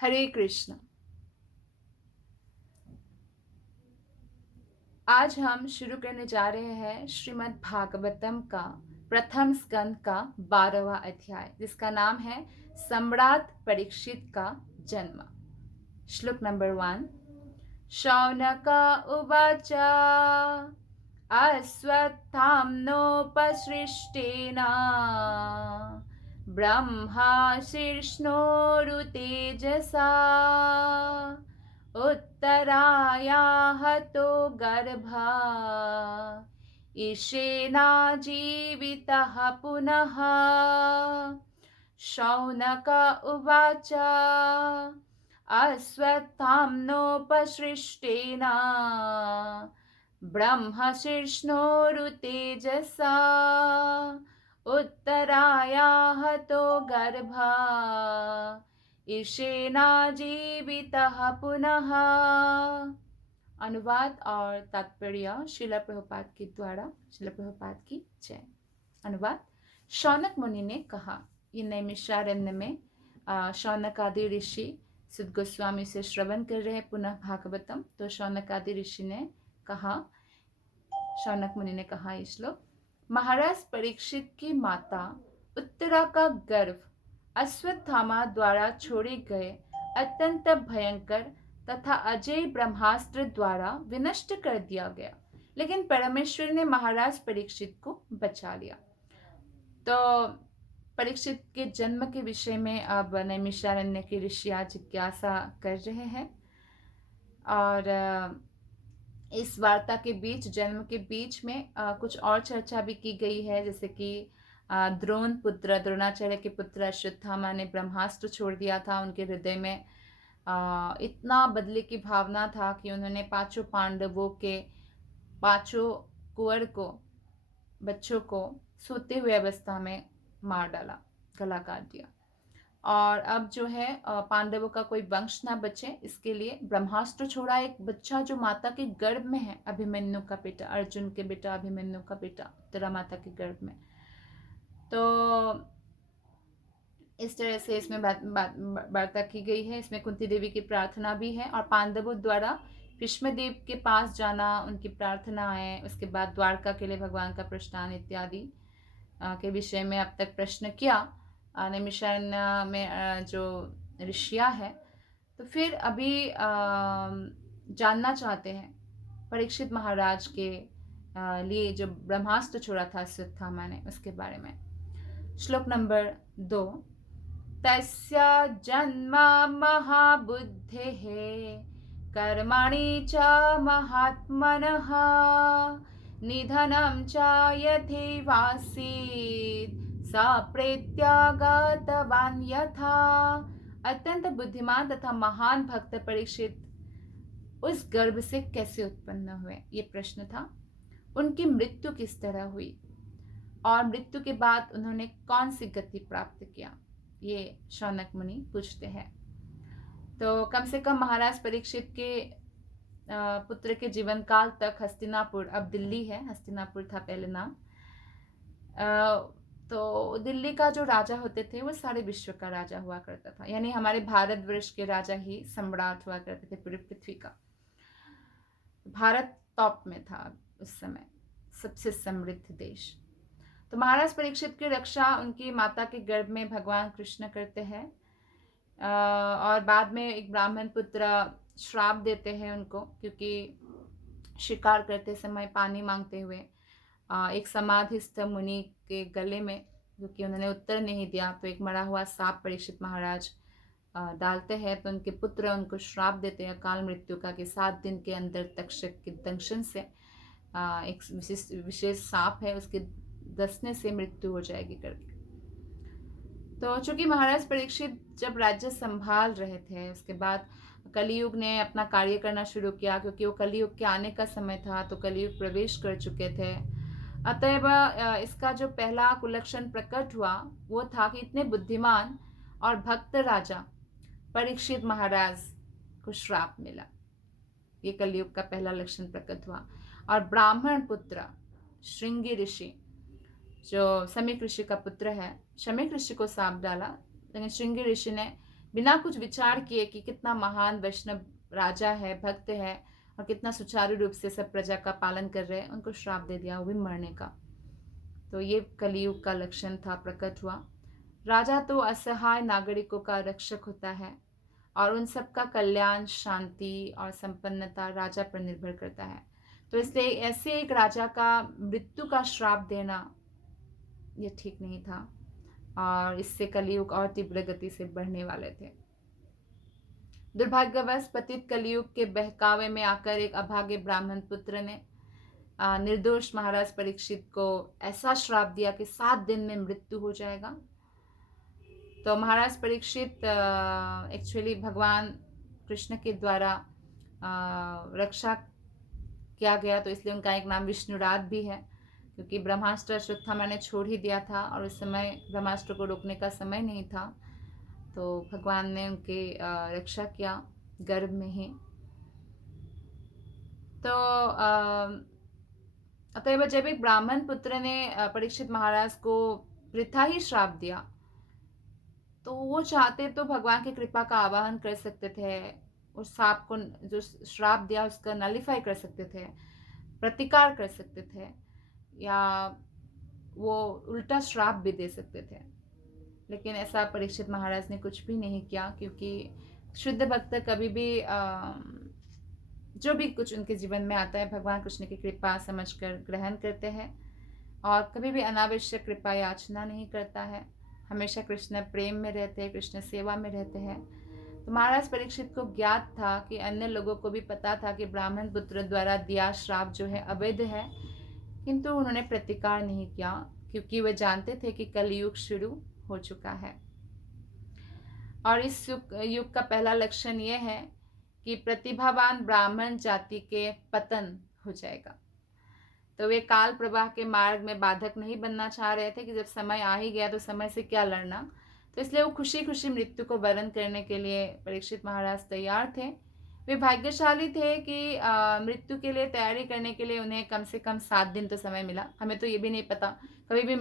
हरे कृष्ण। आज हम शुरू करने जा रहे हैं श्रीमद् भागवतम का प्रथम स्कंद का 12वां अध्याय, जिसका नाम है सम्राट परीक्षित का जन्म। श्लोक नंबर 1। शौनक उवाच अश्वत्थाम्नोपसृष्टेन ब्रह्मा शीर्ष्णोरुतेजसा उत्तरायाहतो गर्भा ईशेनाजीवितः पुनः। शौनक उवाच अश्वत्थाम्नोपसृष्टेन ब्रह्मशीर्ष्णोरुतेजसा उत्तरायाहतो गर्भा ईशेनाजीवितः पुनः। अनुवाद और तात्पर्य शिला प्रभुपाद के द्वारा। शिला प्रभुपाद की जय। अनुवाद। शौनक मुनि ने कहा, ये नैमिषारण्य में शौनक आदि ऋषि सुत गोस्वामी से श्रवण कर रहे पुनः भागवतम। तो शौनक आदि ऋषि ने कहा, शौनक मुनि ने कहा ये श्लोक, महाराज परीक्षित की माता उत्तरा का गर्भ अश्वत्थामा द्वारा छोड़े गए अत्यंत भयंकर तथा अजय ब्रह्मास्त्र द्वारा विनष्ट कर दिया गया, लेकिन परमेश्वर ने महाराज परीक्षित को बचा लिया। तो परीक्षित के जन्म के विषय में अब नैमिषारण्य के ऋषि जिज्ञासा कर रहे हैं, और इस वार्ता के बीच, जन्म के बीच में कुछ और चर्चा भी की गई है, जैसे कि द्रोण पुत्र, द्रोणाचार्य के पुत्र अश्वत्थामा ने ब्रह्मास्त्र छोड़ दिया था। उनके हृदय में इतना बदले की भावना था कि उन्होंने पांचों पांडवों के पांचों कुंवर को, बच्चों को सोते हुए अवस्था में मार डाला, गला काट दिया। और अब जो है पांडवों का कोई वंश ना बचे, इसके लिए ब्रह्मास्त्र छोड़ा। एक बच्चा जो माता के गर्भ में है, अभिमन्यु का बेटा, अर्जुन के बेटा अभिमन्यु का बेटा, उत्तरा माता के गर्भ में। तो इस तरह से इसमें वार्ता की गई है। इसमें कुंती देवी की प्रार्थना भी है, और पांडवों द्वारा भीष्मदेव के पास जाना, उनकी प्रार्थना है, उसके बाद द्वारका के लिए भगवान का प्रस्थान इत्यादि के विषय में अब तक प्रश्न किया नैमिषारण्य में जो ऋषियाँ है। तो फिर अभी जानना चाहते हैं परीक्षित महाराज के लिए जो ब्रह्मास्त्र छोड़ा था अश्वत्थामा ने, उसके बारे में। श्लोक नंबर 2। तस्य जन्म महाबुद्धेः कर्मणि च महात्मनः निधनं च यथैवासीत् स प्रत्यागतवान् यथा। अत्यंत बुद्धिमान तथा महान भक्त परीक्षित उस गर्भ से कैसे उत्पन्न हुए, ये प्रश्न था। उनकी मृत्यु किस तरह हुई, और मृत्यु के बाद उन्होंने कौन सी गति प्राप्त किया, ये शौनक मुनि पूछते हैं। तो कम से कम महाराज परीक्षित के पुत्र के जीवन काल तक हस्तिनापुर, अब दिल्ली है, हस्तिनापुर था पहले नाम, तो दिल्ली का जो राजा होते थे वो सारे विश्व का राजा हुआ करता था। यानी हमारे भारतवर्ष के राजा ही सम्राट हुआ करते थे पूरी पृथ्वी का। भारत टॉप में था उस समय, सबसे समृद्ध देश। तो महाराज परीक्षित की रक्षा उनकी माता के गर्भ में भगवान कृष्ण करते हैं, और बाद में एक ब्राह्मण पुत्र श्राप देते हैं उनको, क्योंकि शिकार करते समय पानी मांगते हुए एक समाधिस्थ मुनि के गले में, क्योंकि उन्होंने उत्तर नहीं दिया, तो एक मरा हुआ सांप परीक्षित महाराज डालते हैं। तो उनके पुत्र उनको श्राप देते हैं अकाल मृत्यु का, कि 7 दिन के अंदर तक्षक के दंशन से, एक विशेष सांप है, उसके दसने से मृत्यु हो जाएगी करके। तो चूंकि महाराज परीक्षित जब राज्य संभाल रहे थे, उसके बाद कलयुग ने अपना कार्य करना शुरू किया, क्योंकि वो कलयुग के आने का समय था, तो कलयुग प्रवेश कर चुके थे। अतएव इसका जो पहला कुलक्षण प्रकट हुआ वो था कि इतने बुद्धिमान और भक्त राजा परीक्षित महाराज को श्राप मिला। ये कलयुग का पहला लक्षण प्रकट हुआ। और ब्राह्मण पुत्र श्रृंगी ऋषि, जो शमीक ऋषि का पुत्र है, शमीक ऋषि को साप डाला, लेकिन श्रृंगी ऋषि ने बिना कुछ विचार किए कि कितना महान वैष्णव राजा है, भक्त है और कितना सुचारू रूप से सब प्रजा का पालन कर रहे हैं, उनको श्राप दे दिया, वो भी मरने का। तो ये कलयुग का लक्षण था, प्रकट हुआ। राजा तो असहाय नागरिकों का रक्षक होता है और उन सबका कल्याण, शांति और संपन्नता राजा पर निर्भर करता है। तो इसलिए ऐसे एक राजा का मृत्यु का श्राप देना ये ठीक नहीं था और इससे कलयुग और तीव्र गति से बढ़ने वाले थे। दुर्भाग्यवश पतित कलयुग के बहकावे में आकर एक अभागे ब्राह्मण पुत्र ने निर्दोष महाराज परीक्षित को ऐसा श्राप दिया कि 7 दिन में मृत्यु हो जाएगा। तो महाराज परीक्षित एक्चुअली भगवान कृष्ण के द्वारा रक्षा किया गया, तो इसलिए उनका एक नाम विष्णुराज भी है, क्योंकि ब्रह्मास्त्र अश्वत्थामा ने छोड़ ही दिया था और उस समय ब्रह्मास्त्र को रोकने का समय नहीं था, तो भगवान ने उनकी रक्षा किया गर्भ में ही। तो अतएव जब एक ब्राह्मण पुत्र ने परीक्षित महाराज को वृथा ही श्राप दिया, तो वो चाहते तो भगवान की कृपा का आवाहन कर सकते थे, उस साप को जो श्राप दिया उसका नलिफाई कर सकते थे, प्रतिकार कर सकते थे, या वो उल्टा श्राप भी दे सकते थे। लेकिन ऐसा परीक्षित महाराज ने कुछ भी नहीं किया, क्योंकि शुद्ध भक्त कभी भी जो भी कुछ उनके जीवन में आता है भगवान कृष्ण की कृपा समझकर ग्रहण करते हैं और कभी भी अनावश्यक कृपा याचना नहीं करता है, हमेशा कृष्ण प्रेम में रहते हैं, कृष्ण सेवा में रहते हैं। तो महाराज परीक्षित को ज्ञात था कि अन्य लोगों को भी पता था कि ब्राह्मण पुत्र द्वारा दिया श्राप जो है अवैध है, किंतु उन्होंने प्रतिकार नहीं किया, क्योंकि वे जानते थे कि कलयुग शुरू हो चुका है। और इस युग का पहला लक्षण यह है कि प्रतिभावान ब्राह्मण जाति के पतन हो जाएगा। तो वे काल प्रवाह के मार्ग में बाधक नहीं बनना चाह रहे थे कि जब समय आ ही गया तो समय से क्या लड़ना। तो इसलिए वो खुशी खुशी मृत्यु को वरण करने के लिए परीक्षित महाराज तैयार थे। वे भाग्यशाली थे कि मृत्यु के लिए तैयारी करने के लिए उन्हें कम से कम 7 दिन तो समय मिला। हमें तो ये भी नहीं पता, कभी भी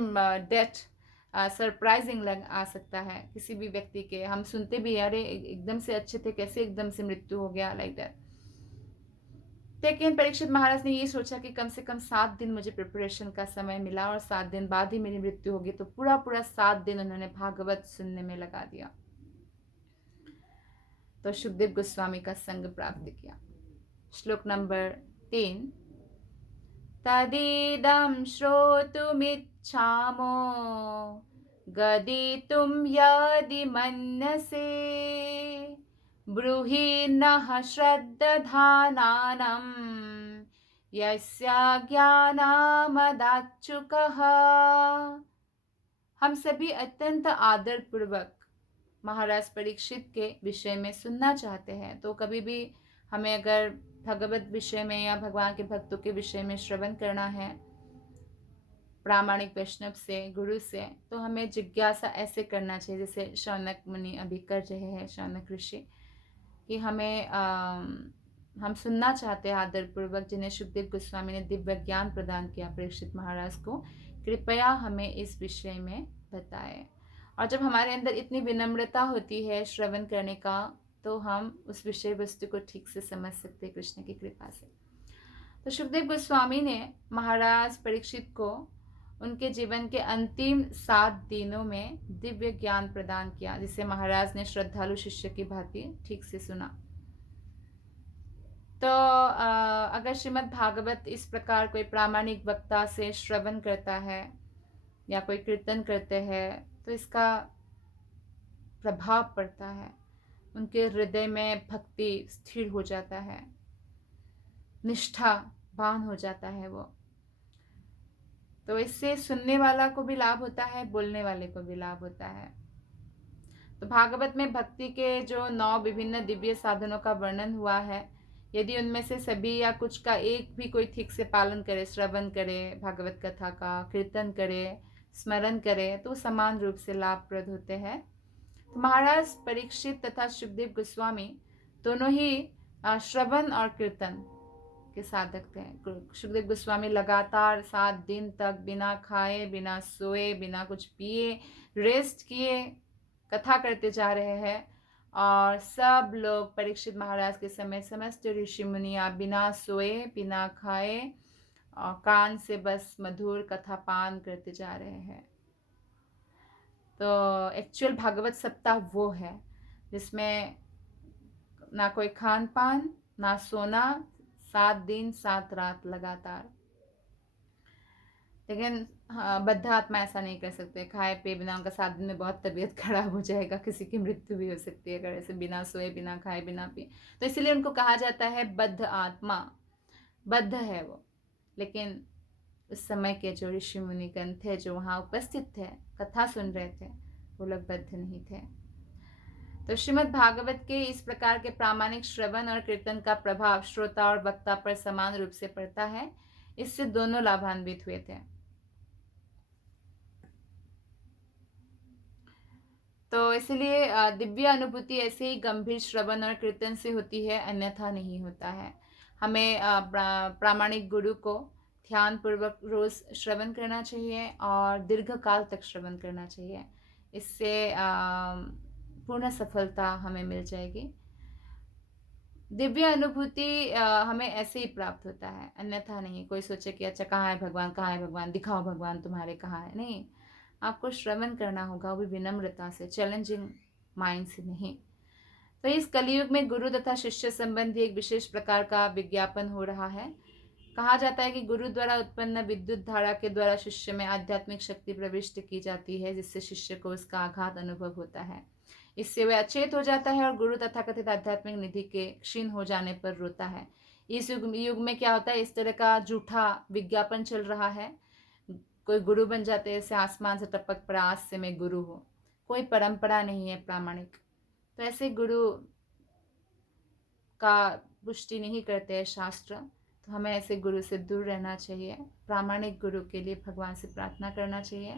डेथ सरप्राइजिंग लग आ सकता है किसी भी व्यक्ति के। हम सुनते भी अरे एकदम से अच्छे थे, कैसे एकदम से मृत्यु हो गया, लाइक दैट। लेकिन परीक्षित महाराज ने ये सोचा कि कम से कम 7 दिन मुझे प्रिपरेशन का समय मिला और 7 दिन बाद ही मेरी मृत्यु होगी। तो पूरा 7 दिन उन्होंने भागवत सुनने में लगा दिया। तो सुखदेव गोस्वामी का संग प्राप्त किया। श्लोक नंबर 3। तदिदं श्रोतुमिच्छामो गदितुं यदि मन्यसे ब्रूहि नः श्रद्दधानानं यस्य ज्ञानामदाच्युकः। हम सभी अत्यंत आदर पूर्वक महाराज परीक्षित के विषय में सुनना चाहते हैं। तो कभी भी हमें अगर भगवत विषय में या भगवान के भक्तों के विषय में श्रवण करना है प्रामाणिक वैष्णव से, गुरु से, तो हमें जिज्ञासा ऐसे करना चाहिए जैसे शौनक मुनि अभी कर रहे हैं, शौनक ऋषि, कि हम सुनना चाहते हैं आदर पूर्वक, जिन्हें सुखदेव गोस्वामी ने दिव्य ज्ञान प्रदान किया परीक्षित महाराज को। कृपया हमें इस विषय में बताएं। और जब हमारे अंदर इतनी विनम्रता होती है श्रवण करने का, तो हम उस विषय वस्तु को ठीक से समझ सकते हैं कृष्ण की कृपा से। तो सुखदेव गोस्वामी ने महाराज परीक्षित को उनके जीवन के अंतिम 7 दिनों में दिव्य ज्ञान प्रदान किया, जिसे महाराज ने श्रद्धालु शिष्य की भांति ठीक से सुना। तो अगर श्रीमद् भागवत इस प्रकार कोई प्रामाणिक वक्ता से श्रवण करता है या कोई कीर्तन करते हैं, तो इसका प्रभाव पड़ता है, उनके हृदय में भक्ति स्थिर हो जाता है, निष्ठावान हो जाता है वो। तो इससे सुनने वाला को भी लाभ होता है, बोलने वाले को भी लाभ होता है। तो भागवत में भक्ति के जो 9 विभिन्न दिव्य साधनों का वर्णन हुआ है, यदि उनमें से सभी या कुछ का एक भी कोई ठीक से पालन करे, श्रवण करे, भागवत कथा का कीर्तन करे, स्मरण करे, तो समान रूप से लाभप्रद होते हैं। तो महाराज परीक्षित तथा सुखदेव गोस्वामी दोनों ही श्रवण और कीर्तन के साधक थे। सुखदेव गोस्वामी लगातार 7 दिन तक बिना खाए, बिना सोए, बिना कुछ पिए, रेस्ट किए कथा करते जा रहे हैं, और सब लोग परीक्षित महाराज के समय समस्त ऋषि मुनियाँ बिना सोए बिना खाए और कान से बस मधुर कथा पान करते जा रहे हैं। तो एक्चुअल भागवत सप्ताह वो है जिसमें ना कोई खान पान ना सोना, 7 दिन 7 रात लगातार। लेकिन हाँ, बद्ध आत्मा ऐसा नहीं कर सकते। खाए पिए बिना उनका 7 दिन में बहुत तबीयत खराब हो जाएगा, किसी की मृत्यु भी हो सकती है अगर ऐसे बिना सोए बिना खाए बिना पिए। तो इसीलिए उनको कहा जाता है बद्ध आत्मा। बद्ध है वो। लेकिन उस समय के जो ऋषि मुनिगण थे जो वहाँ उपस्थित थे, कथा सुन रहे थे, वो लोग बद्ध नहीं थे। तो श्रीमद् भागवत के इस प्रकार के प्रामाणिक श्रवण और कीर्तन का प्रभाव श्रोता और वक्ता पर समान रूप से पड़ता है। इससे दोनों लाभान्वित हुए थे। तो इसलिए दिव्य अनुभूति ऐसे ही गंभीर श्रवण और कीर्तन से होती है, अन्यथा नहीं होता है। हमें प्रामाणिक गुरु को ध्यान पूर्वक रोज श्रवण करना चाहिए और दीर्घ काल तक श्रवण करना चाहिए। इससे पूर्ण सफलता हमें मिल जाएगी। दिव्य अनुभूति हमें ऐसे ही प्राप्त होता है, अन्यथा नहीं। कोई सोचे कि अच्छा कहाँ है भगवान, कहाँ है भगवान, दिखाओ भगवान तुम्हारे कहाँ है। नहीं, आपको श्रवण करना होगा, वो भी विनम्रता से, चैलेंजिंग माइंड से नहीं। तो इस कलयुग में गुरु तथा शिष्य संबंधी एक विशेष प्रकार का विज्ञापन हो रहा है। कहा जाता है कि गुरु द्वारा उत्पन्न विद्युत धारा के द्वारा शिष्य में आध्यात्मिक शक्ति प्रविष्ट की जाती है, जिससे शिष्य को उसका आघात अनुभव होता है। इससे वह अचेत हो जाता है और गुरु तथा कथित आध्यात्मिक निधि के क्षीण हो जाने पर रोता है। इस युग में क्या होता है, इस तरह का झूठा विज्ञापन चल रहा है। कोई गुरु बन जाते हैं, जैसे आसमान से टपक पड़ा आज से मैं गुरु हूँ। कोई परंपरा नहीं है प्रामाणिक। तो ऐसे गुरु का पुष्टि नहीं करते हैं शास्त्र। तो हमें ऐसे गुरु से दूर रहना चाहिए। प्रामाणिक गुरु के लिए भगवान से प्रार्थना करना चाहिए।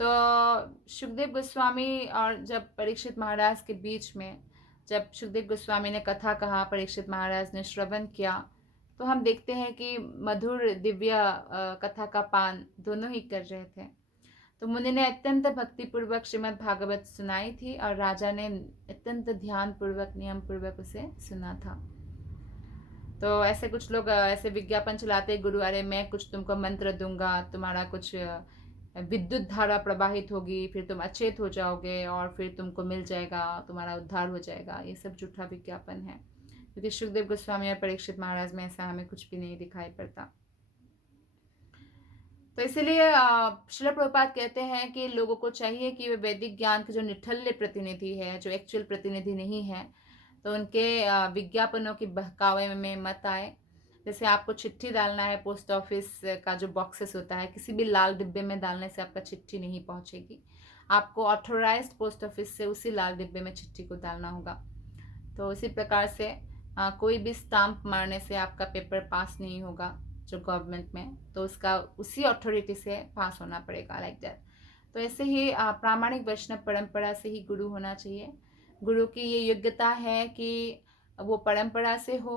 तो सुखदेव गोस्वामी और जब परीक्षित महाराज के बीच में, जब सुखदेव गोस्वामी ने कथा कहा, परीक्षित महाराज ने श्रवण किया, तो हम देखते हैं कि मधुर दिव्य कथा का पान दोनों ही कर रहे थे। तो मुनि ने अत्यंत भक्तिपूर्वक श्रीमद् भागवत सुनाई थी और राजा ने अत्यंत ध्यान पूर्वक नियम पूर्वक उसे सुना था। तो ऐसे कुछ लोग ऐसे विज्ञापन चलाते, गुरु अरे मैं कुछ तुमको मंत्र दूंगा, तुम्हारा कुछ विद्युत धारा प्रवाहित होगी, फिर तुम अचेत हो जाओगे और फिर तुमको मिल जाएगा, तुम्हारा उद्धार हो जाएगा। ये सब झूठा विज्ञापन है, क्योंकि सुखदेव गोस्वामी और परीक्षित महाराज में ऐसा हमें कुछ भी नहीं दिखाई पड़ता। तो इसलिए श्रील प्रभुपाद कहते हैं कि लोगों को चाहिए कि वे वैदिक ज्ञान के जो निठल्ले प्रतिनिधि है, जो एक्चुअल प्रतिनिधि नहीं है, तो उनके विज्ञापनों की बहकावे में मत आए। जैसे आपको चिट्ठी डालना है, पोस्ट ऑफिस का जो बॉक्सेस होता है, किसी भी लाल डिब्बे में डालने से आपका चिट्ठी नहीं पहुंचेगी। आपको ऑथोराइज्ड पोस्ट ऑफिस से उसी लाल डिब्बे में चिट्ठी को डालना होगा। तो इसी प्रकार से कोई भी स्टाम्प मारने से आपका पेपर पास नहीं होगा जो गवर्नमेंट में, तो उसका उसी अथॉरिटी से पास होना पड़ेगा, लाइक दैट। तो ऐसे ही प्रामाणिक वैष्णव परंपरा से ही गुरु होना चाहिए। गुरु की ये योग्यता है कि वो परंपरा से हो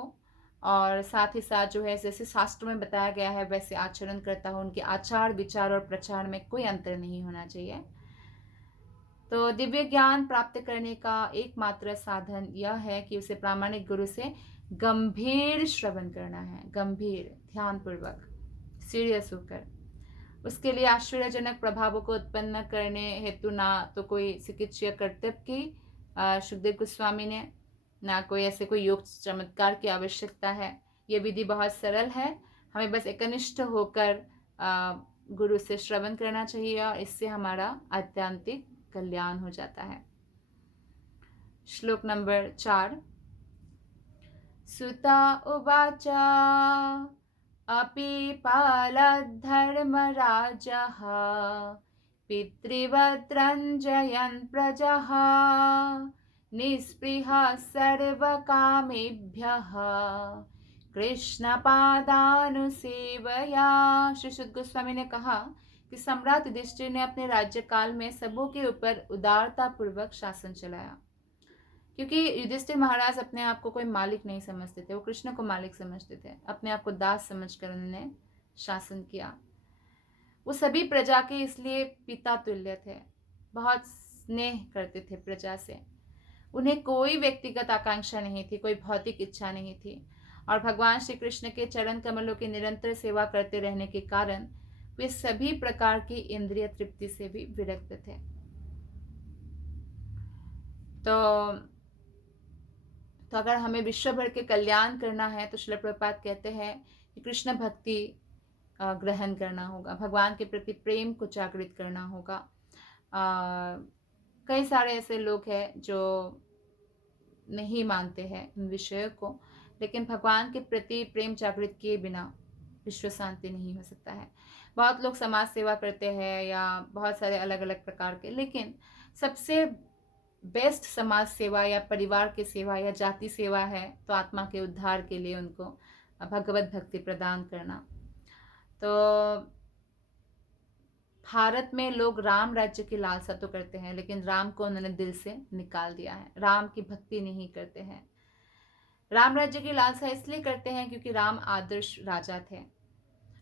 और साथ ही साथ जो है जैसे शास्त्र में बताया गया है वैसे आचरण करता हो। उनके आचार विचार और प्रचार में कोई अंतर नहीं होना चाहिए। तो दिव्य ज्ञान प्राप्त करने का एकमात्र साधन यह है कि उसे प्रामाणिक गुरु से गंभीर श्रवण करना है, गंभीर ध्यान पूर्वक, सीरियस होकर। उसके लिए आश्चर्यजनक प्रभावों को उत्पन्न करने हेतु ना तो कोई चिकित्सीय कर्तव्य की सुखदेव गोस्वामी ने, ना कोई ऐसे कोई योग चमत्कार की आवश्यकता है। यह विधि बहुत सरल है। हमें बस एकनिष्ठ होकर गुरु से श्रवण करना चाहिए और इससे हमारा आध्यात्मिक कल्याण हो जाता है। श्लोक नंबर 4। सुता उवाच अपि पालद्धर्मराजः पितृवत् रञ्जयन् प्रजः निःस्पृहः सर्वकामेभ्यः कृष्णपादानुसेवया। श्री शुद्ध गोस्वामी ने कहा कि सम्राट युधिष्ठिर ने अपने राज्य काल में सबों के ऊपर उदारता पूर्वक शासन चलाया, क्योंकि युधिष्ठिर महाराज अपने आप को कोई मालिक नहीं समझते थे, वो कृष्ण को मालिक समझते थे। अपने आप को दास समझकर उन्होंने शासन किया। वो सभी प्रजा के इसलिए पिता तुल्य थे, बहुत स्नेह करते थे प्रजा से। उन्हें कोई व्यक्तिगत आकांक्षा नहीं थी, कोई भौतिक इच्छा नहीं थी, और भगवान श्री कृष्ण के चरण कमलों की निरंतर सेवा करते रहने के कारण वे सभी प्रकार की इंद्रिय तृप्ति से भी विरक्त थे। तो अगर हमें विश्व भर के कल्याण करना है तो श्रील प्रभुपाद कहते हैं कि कृष्ण भक्ति ग्रहण करना होगा, भगवान के प्रति प्रेम को जागृत करना होगा। कई सारे ऐसे लोग हैं जो नहीं मानते हैं इन विषयों को, लेकिन भगवान के प्रति प्रेम जागृत किए बिना विश्व शांति नहीं हो सकता है। बहुत लोग समाज सेवा करते हैं या बहुत सारे अलग अलग प्रकार के, लेकिन सबसे बेस्ट समाज सेवा या परिवार की सेवा या जाति सेवा है तो आत्मा के उद्धार के लिए उनको भगवत भक्ति प्रदान करना। तो भारत में लोग राम राज्य की लालसा तो करते हैं, लेकिन राम को उन्होंने दिल से निकाल दिया है, राम की भक्ति नहीं करते हैं। राम राज्य की लालसा इसलिए करते हैं क्योंकि राम आदर्श राजा थे,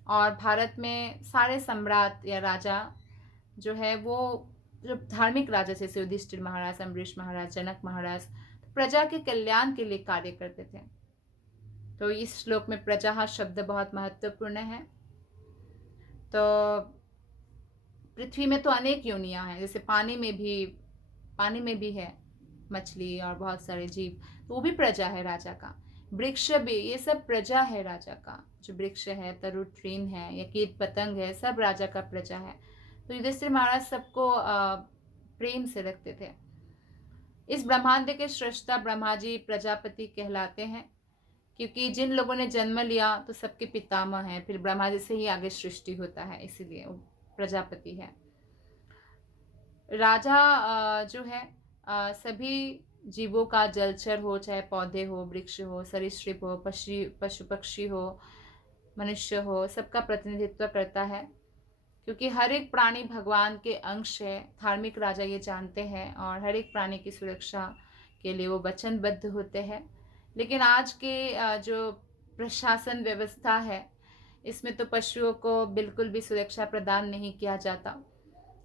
और भारत में सारे सम्राट या राजा जो है वो जो धार्मिक राजा जैसे युधिष्ठिर महाराज, अम्बरीश महाराज, जनक महाराज, तो प्रजा के कल्याण के लिए कार्य करते थे। तो इस श्लोक में प्रजा शब्द बहुत महत्वपूर्ण है। तो पृथ्वी में तो अनेक योनियां हैं, जैसे पानी में भी है मछली और बहुत सारे जीव, तो वो भी प्रजा है राजा का। वृक्ष भी, ये सब प्रजा है राजा का। जो वृक्ष है, तरु तृण है या कीट पतंग है, सब राजा का प्रजा है। तो युधिष्ठिर महाराज सबको प्रेम से रखते थे। इस ब्रह्मांड के सृष्टा ब्रह्मा जी प्रजापति कहलाते हैं, क्योंकि जिन लोगों ने जन्म लिया तो सबके पितामह हैं, फिर ब्रह्मा जी से ही आगे सृष्टि होता है, इसीलिए वो प्रजापति है। राजा जो है सभी जीवों का, जलचर हो चाहे पौधे हो, वृक्ष हो, सरीसृप हो, पशु पक्षी हो, मनुष्य हो, सबका प्रतिनिधित्व करता है, क्योंकि हर एक प्राणी भगवान के अंश है। धार्मिक राजा ये जानते हैं और हर एक प्राणी की सुरक्षा के लिए वो वचनबद्ध होते हैं। लेकिन आज के जो प्रशासन व्यवस्था है, इसमें तो पशुओं को बिल्कुल भी सुरक्षा प्रदान नहीं किया जाता।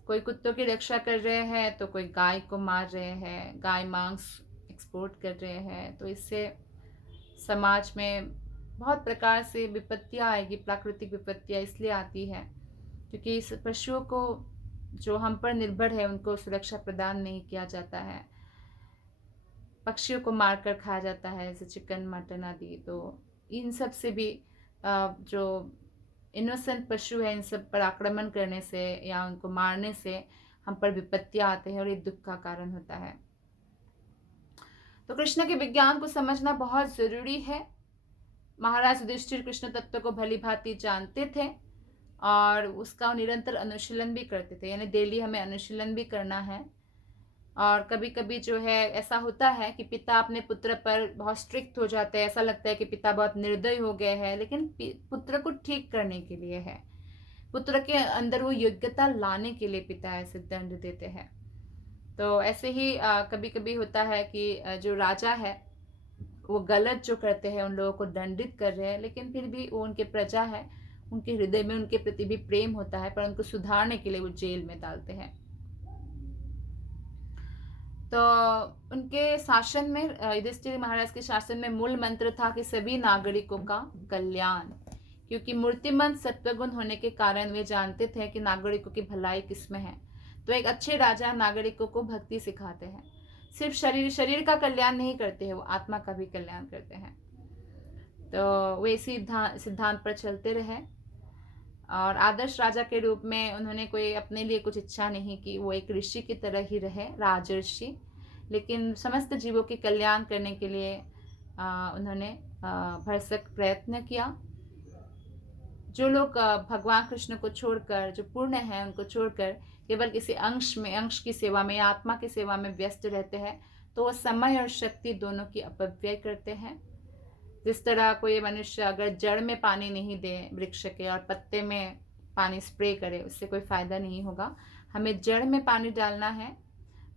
कोई कुत्तों की रक्षा कर रहे हैं तो कोई गाय को मार रहे हैं, गाय मांस एक्सपोर्ट कर रहे हैं। तो इससे समाज में बहुत प्रकार से विपत्तियाँ आएगी। प्राकृतिक विपत्तियाँ इसलिए आती है क्योंकि इस पशुओं को जो हम पर निर्भर है उनको सुरक्षा प्रदान नहीं किया जाता है। पक्षियों को मारकर खाया जाता है, जैसे चिकन, मटन आदि। तो इन सब से भी जो इनोसेंट पशु है, इन सब पर आक्रमण करने से या उनको मारने से हम पर विपत्तियाँ आते हैं और ये दुख का कारण होता है। तो कृष्ण के विज्ञान को समझना बहुत ज़रूरी है। महाराज युधिष्ठिर कृष्ण तत्व को भली भांति जानते थे और उसका निरंतर अनुशीलन भी करते थे, यानी डेली हमें अनुशीलन भी करना है। और कभी कभी जो है ऐसा होता है कि पिता अपने पुत्र पर बहुत स्ट्रिक्ट हो जाते हैं, ऐसा लगता है कि पिता बहुत निर्दयी हो गए हैं, लेकिन पुत्र को ठीक करने के लिए है, पुत्र के अंदर वो योग्यता लाने के लिए पिता ऐसे दंड देते हैं। तो ऐसे ही कभी कभी होता है कि जो राजा है वो गलत जो करते हैं उन लोगों को दंडित कर रहे हैं, लेकिन फिर भी वो उनके प्रजा है, उनके हृदय में उनके प्रति भी प्रेम होता है, पर उनको सुधारने के लिए वो जेल में डालते हैं। तो उनके शासन में, युधिष्ठिर महाराज के शासन में मूल मंत्र था कि सभी नागरिकों का कल्याण, क्योंकि मूर्तिमंत सत्वगुण होने के कारण वे जानते थे कि नागरिकों की भलाई किसमें है। तो एक अच्छे राजा नागरिकों को भक्ति सिखाते हैं। सिर्फ शरीर का कल्याण नहीं करते हैं, वो आत्मा का भी कल्याण करते हैं। तो वे इसी सिद्धांत पर चलते रहे और आदर्श राजा के रूप में उन्होंने कोई अपने लिए कुछ इच्छा नहीं की। वो एक ऋषि की तरह ही रहे, राजर्षि, लेकिन समस्त जीवों के कल्याण करने के लिए उन्होंने भरसक प्रयत्न किया। जो लोग भगवान कृष्ण को छोड़कर, जो पूर्ण हैं उनको छोड़कर केवल किसी अंश की सेवा में या आत्मा की सेवा में व्यस्त रहते हैं, तो वो समय और शक्ति दोनों की अपव्यय करते हैं। जिस तरह कोई मनुष्य अगर जड़ में पानी नहीं दे वृक्ष के और पत्ते में पानी स्प्रे करे, उससे कोई फायदा नहीं होगा। हमें जड़ में पानी डालना है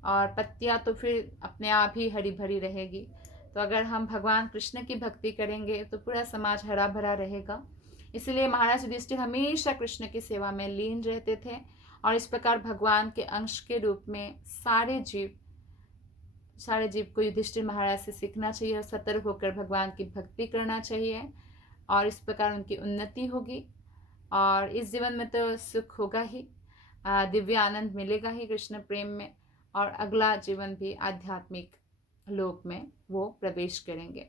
और पत्तियाँ तो फिर अपने आप ही हरी भरी रहेगी। तो अगर हम भगवान कृष्ण की भक्ति करेंगे तो पूरा समाज हरा भरा रहेगा। इसलिए महाराज युधिष्ठिर हमेशा कृष्ण की सेवा में लीन रहते थे और इस प्रकार भगवान के अंश के रूप में सारे जीव सारे जीव को युधिष्ठिर महाराज से सीखना चाहिए और सतर्क होकर भगवान की भक्ति करना चाहिए, और इस प्रकार उनकी उन्नति होगी। और इस जीवन में तो सुख होगा ही, दिव्य आनंद मिलेगा ही कृष्ण प्रेम में, और अगला जीवन भी आध्यात्मिक लोक में वो प्रवेश करेंगे।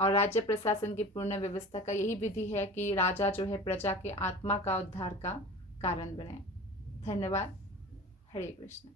और राज्य प्रशासन की पूर्ण व्यवस्था का यही विधि है कि राजा जो है प्रजा के आत्मा का उद्धार का कारण बने। धन्यवाद। हरे कृष्ण।